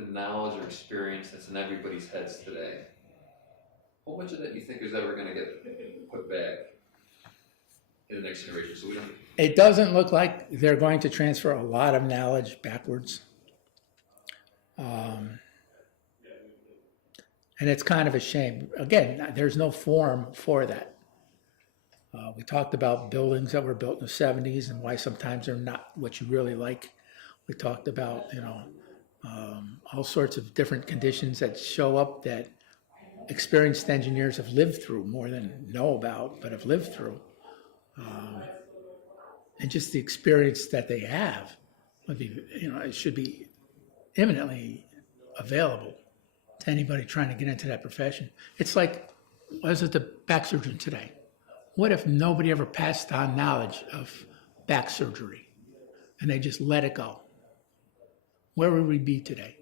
the knowledge or experience that's in everybody's heads today, how much of that you think is ever going to get put back in the next generation? So we don't. It doesn't look like they're going to transfer a lot of knowledge backwards. And it's kind of a shame. Again, there's no forum for that. We talked about buildings that were built in the 70s and why sometimes they're not what you really like. We talked about, all sorts of different conditions that show up that experienced engineers have lived through more than know about, but have lived through. And just the experience that they have would be, it should be imminently available to anybody trying to get into that profession. It's like, was it the back surgeon today? What if nobody ever passed on knowledge of back surgery and they just let it go? Where would we be today?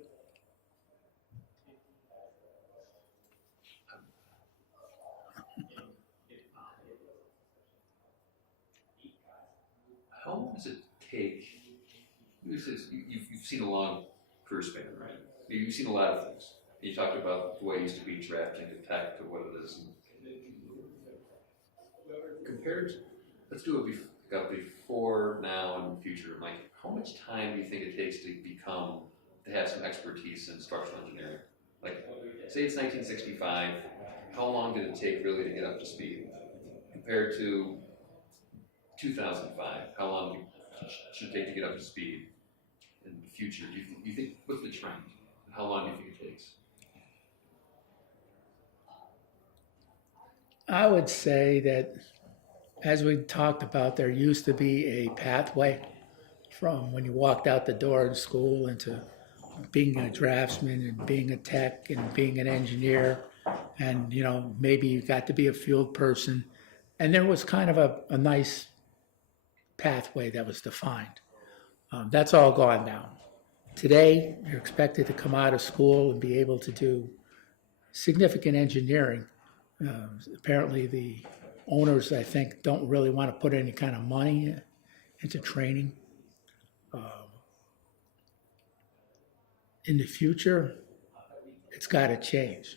How long does it take? You've seen a long career span, right? You've seen a lot of things. You talked about the way it used to be drafting to tech to what it is. Compared, let's do it before, now, and future. Like, how much time do you think it takes to have some expertise in structural engineering? Like, say it's 1965, how long did it take really to get up to speed? Compared to 2005, how long should it take to get up to speed in the future? Do you think what's the trend? How long do you think it takes? I would say that, as we talked about, there used to be a pathway from when you walked out the door in school into being a draftsman and being a tech and being an engineer, and maybe you got to be a field person, and there was kind of a nice pathway that was defined. That's all gone now. Today, you're expected to come out of school and be able to do significant engineering. Apparently, the owners, I think, don't really want to put any kind of money into training. In the future, it's got to change.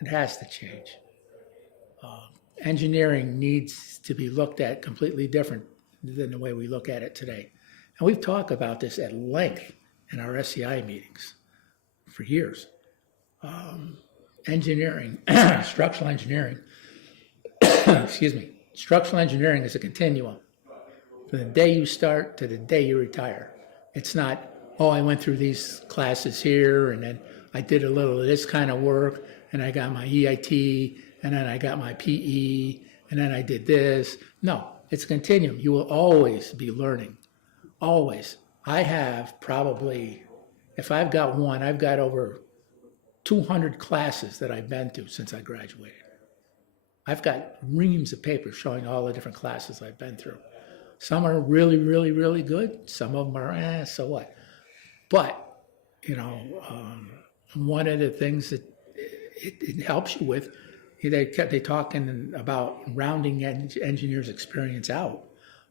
It has to change. Engineering needs to be looked at completely different than the way we look at it today. And we've talked about this at length in our SEI meetings for years. Engineering, structural engineering, structural engineering is a continuum. From the day you start to the day you retire. It's not, I went through these classes here, and then I did a little of this kind of work, and I got my EIT, and then I got my PE, and then I did this. No, it's a continuum. You will always be learning, always. I have probably, if I've got one, I've got over 200 classes that I've been to since I graduated. I've got reams of papers showing all the different classes I've been through. Some are really, really, really good. Some of them are, so what? But, one of the things that it helps you with, they talking about rounding engineers' experience out,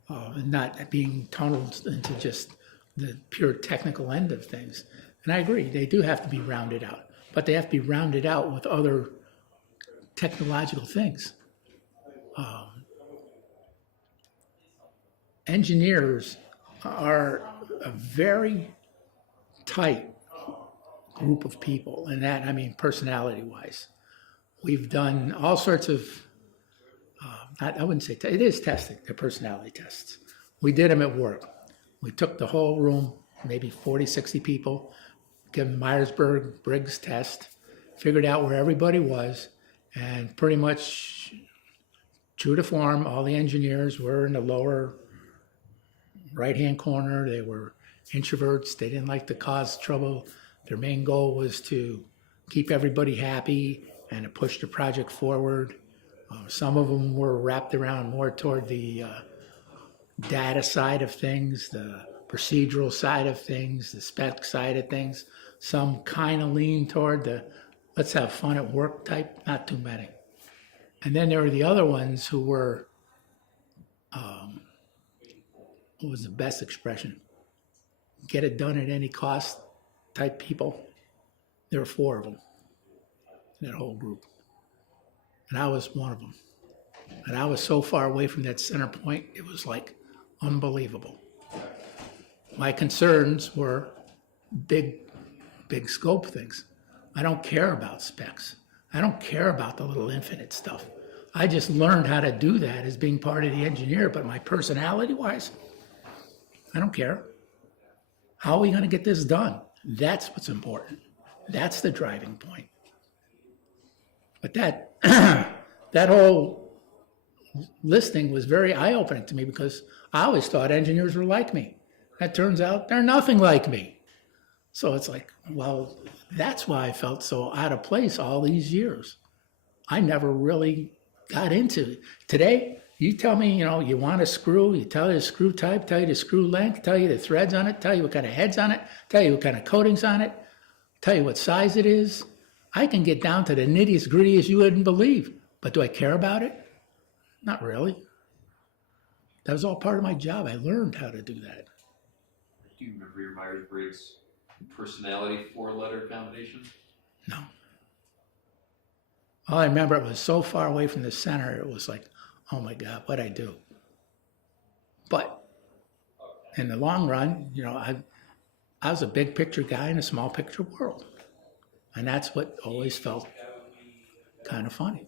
and not being tunneled into just the pure technical end of things. And I agree, they do have to be rounded out, but they have to be rounded out with other technological things. Engineers are a very tight group of people, and that, I mean, personality-wise. We've done all sorts of, I wouldn't say, it is testing, they're personality tests. We did them at work. We took the whole room, maybe 40, 60 people, gave them the Myers-Briggs test, figured out where everybody was, and pretty much true to form, all the engineers were in the lower right-hand corner. They were introverts. They didn't like to cause trouble. Their main goal was to keep everybody happy and to push the project forward. Some of them were wrapped around more toward the data side of things, the procedural side of things, the spec side of things. Some kind of lean toward the let's have fun at work type, not too many. And then there were the other ones who were, what was the best expression? Get it done at any cost type people. There were 4 of them in that whole group. And I was one of them. And I was so far away from that center point, it was like unbelievable. My concerns were big scope things. I don't care about specs. I don't care about the little infinite stuff. I just learned how to do that as being part of the engineer, but my personality-wise, I don't care. How are we going to get this done? That's what's important. That's the driving point. But that that whole listing was very eye-opening to me because I always thought engineers were like me. That turns out they're nothing like me. So it's like, well, that's why I felt so out of place all these years. I never really got into it. Today, you tell me, you want a screw, you tell you the screw type, tell you the screw length, tell you the threads on it, tell you what kind of heads on it, tell you what kind of coatings on it, tell you what size it is. I can get down to the nittiest grittiest you wouldn't believe. But do I care about it? Not really. That was all part of my job. I learned how to do that. Do you remember your Myers-Briggs personality 4-letter combination? No. All I remember, it was so far away from the center, it was like, oh my God, what'd I do? But in the long run, I was a big picture guy in a small picture world. And that's what always felt kind of funny.